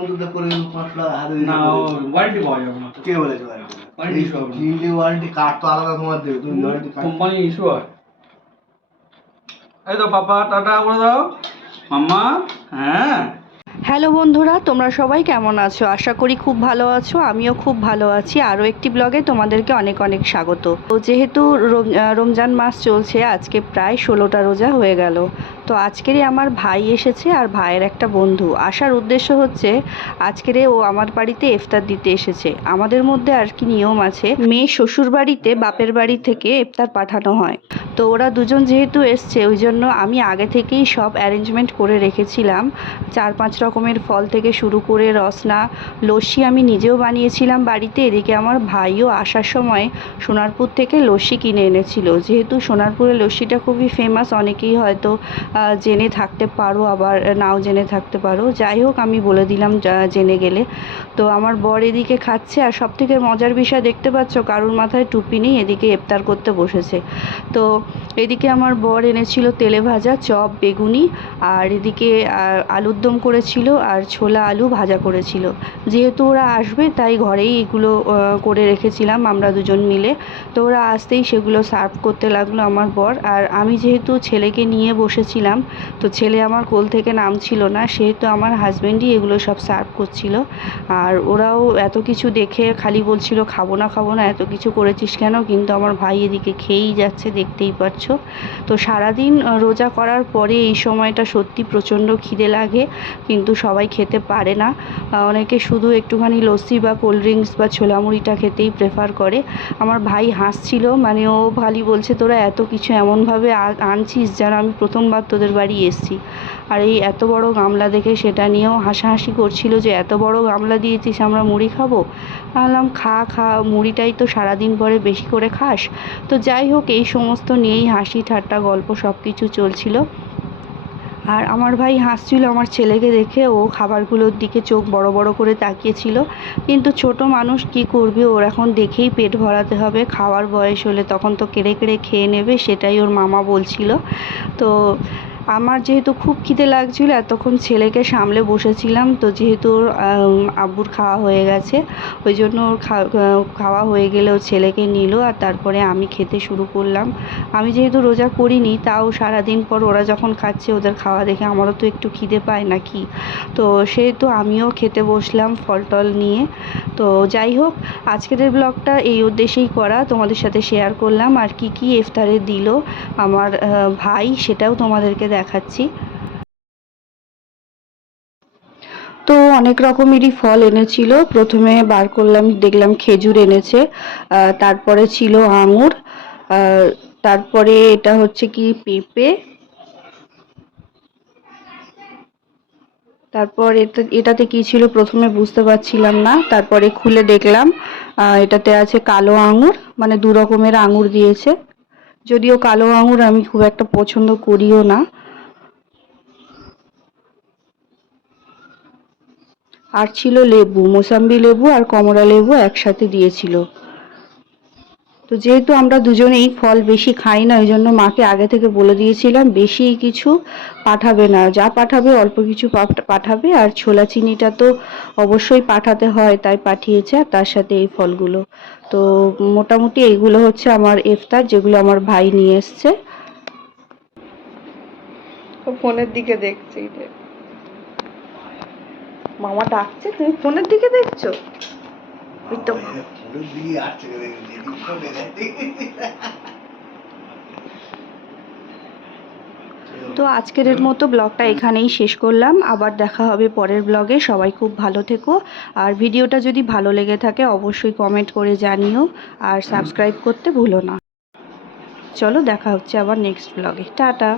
বন্ধুদের করে দেবো পাঁচ লাখ আর না ওয়ারেন্টি পাওয়া যাবে না কে বলেছে ওয়ারেন্টি। কিনলে ওয়ারেন্টি কার্ড তো আলাদা তোমার দেবে তুমি ওয়ারেন্টি কোম্পানি ইস্যু হয়। এই তো পাপা টাটা করে দাও। মাম্মা হ্যাঁ। হ্যালো বন্ধুরা, তোমরা সবাই কেমন আছো? আশা করি খুব ভালো আছো, আমিও খুব ভালো আছি। আরও একটি ব্লগে তোমাদেরকে অনেক অনেক স্বাগত। তো যেহেতু রম- রমজান মাস চলছে, আজকে প্রায় ষোলোটা রোজা হয়ে গেল। তো আজকেরই আমার ভাই এসেছে আর ভাইয়ের একটা বন্ধু। আসার উদ্দেশ্য হচ্ছে, আজকেরে ও আমার বাড়িতে ইফতার দিতে এসেছে। আমাদের মধ্যে আর কি নিয়ম আছে, মেয়ে শ্বশুর বাড়িতে বাপের বাড়ি থেকে ইফতার পাঠানো হয়। তো ওরা দুজন যেহেতু এসছে, ওই জন্য আমি আগে থেকেই সব অ্যারেঞ্জমেন্ট করে রেখেছিলাম। চার পাঁচ রকমের ফল থেকে শুরু করে রসনা, লস্যি আমি নিজেও বানিয়েছিলাম বাড়িতে। এদিকে আমার ভাইও আসার সময় সোনারপুর থেকে লস্যি কিনে এনেছিল। যেহেতু সোনারপুরের লস্যিটা খুবই ফেমাস অনেকেই হয়তো জেনে থাকতে পারো, আবার নাও জেনে থাকতে পারো। যাই হোক, আমি বলে দিলাম জেনে গেলে। তো আমার বর এদিকে খাচ্ছে, আর সব থেকে মজার বিষয় দেখতে পাচ্ছ, কারুর মাথায় টুপি নেই, এদিকে ইফতার করতে বসেছে। তো এদিকে আমার বর এনেছিল তেলে ভাজা, চপ, বেগুনি, আর এদিকে আলুর দম করেছিল আর ছোলা আলু ভাজা করেছিল। যেহেতু ওরা আসবে, তাই ঘরেই এগুলো করে রেখেছিলাম আমরা দুজন মিলে। তো ওরা আসতেই সেগুলো সার্ভ করতে লাগল আমার বর। আর আমি যেহেতু ছেলেকে নিয়ে বসেছিলাম, তো ছেলে আমার কোল থেকে নামছিল না, সেহেতু আমার হাজব্যান্ডই এগুলো সব সার্ভ করছিল। আর ওরাও এত কিছু দেখে খালি বলছিল, খাব না খাব না, এত কিছু করেছিস কেন? কিন্তু আমার ভাই এদিকে খেয়েই যাচ্ছে, দেখতেই পাচ্ছো। তো সারাদিন রোজা করার পরে এই সময়টা সত্যি প্রচণ্ড খিদে লাগে। কিন্তু সবাই খেতে পারে না। অনেকে শুধু একটুখানি লস্যি বা কোল্ড ড্রিঙ্কস বা ছোলা মুড়িটা খেতেই প্রেফার করে। আমার ভাই হাসছিল মানে ও ভালি বলছে, তোরা এত কিছু এমনভাবে আনছিস যেন আমি প্রথমবার তোদের বাড়ি এসছি। আর এই এত বড় গামলা দেখে সেটা নিয়েও হাসাহাসি করছিল যে, এত বড় গামলা দিয়েছিস, আমরা মুড়ি খাব? ভাবলাম খা খা, মুড়িটাই তো সারাদিন পরে বেশি করে খাস। তো যাই হোক, এই সমস্ত নিয়েই হাসি ঠাট্টা গল্প সব কিছু চলছিল। আর আমার ভাই হাসছিল আমার ছেলেকে দেখে। ও খাবারগুলোর দিকে চোখ বড় বড় করে তাকিয়েছিল। কিন্তু ছোট মানুষ কি করবে? ওর এখন দেখেই পেট ভরাতে হবে। খাওয়ার বয়স হলে তখন তো কেড়ে কেড়ে খেয়ে নেবে, সেটাই ওর মামা বলছিল। তো আমার যেহেতু খুব খিদে লাগছিল, এতক্ষণ ছেলেকে সামলে বসেছিলাম। তো যেহেতু ওর আব্বুর খাওয়া হয়ে গেছে, ওই জন্য ওর খাওয়া হয়ে গেলে ওর ছেলেকে নিল আর তারপরে আমি খেতে শুরু করলাম। আমি যেহেতু রোজা করিনি, তাও সারাদিন পর ওরা যখন খাচ্ছে, ওদের খাওয়া দেখে আমারও তো একটু খিদে পায় নাকি? তো সেহেতু আমিও খেতে বসলাম ফল টল নিয়ে। তো যাই হোক, আজকের ব্লগটা এই উদ্দেশ্যেই করা। তোমাদের সাথে শেয়ার করলাম আর কি কি ইফতারে দিল আমার ভাই, সেটাও তোমাদেরকে দেখাচ্ছি। তো অনেক রকমেরই ফল এনেছিল। প্রথমে বার করলাম, দেখলাম খেজুর এনেছে তারপরে ছিল আঙুর তারপরে এটা হচ্ছে কি পেঁপে তারপর এটা এটাতে কি ছিল প্রথমে বুঝতে পারছিলাম না, তারপরে খুলে দেখলাম এটাতে আছে কালো আঙুর মানে দু রকমের আঙুর দিয়েছে। যদিও কালো আঙুর আমি খুব একটা পছন্দ করিও না। আর ছিল লেবু, মোসাম্বি লেবু আর কমলা লেবু একসাথে দিয়েছিল। তো যেহেতু আমরা দুজনেই ফল বেশি খাই না ওই জন্য মাকে আগে থেকে বলে দিয়েছিলাম, বেশি কিছু পাঠাবে না। যা পাঠাবে অল্প কিছু পাঠ- পাঠাবে, আর ছোলা চিনিটা তো অবশ্যই পাঠাতে হয়, তাই পাঠিয়েছে, আর তার সাথে এই ফলগুলো। তো মোটামুটি এইগুলো হচ্ছে আমার ইফতার, যেগুলো আমার ভাই নিয়ে এসছে। ফোনের দিকে দেখছি মামা ডাকছে, তুমি ফোনের দিকে দেখছ? তো। তো আজকের এর মতো ব্লগটা এখানেই শেষ করলাম। আবার দেখা হবে পরের ব্লগে। সবাই খুব ভালো থেকো। আর ভিডিওটা যদি ভালো লেগে থাকে, অবশ্যই কমেন্ট করে জানিও। আর সাবস্ক্রাইব করতে ভুলো না। চলো দেখা হচ্ছে আবার নেক্সট ব্লগে। টাটা।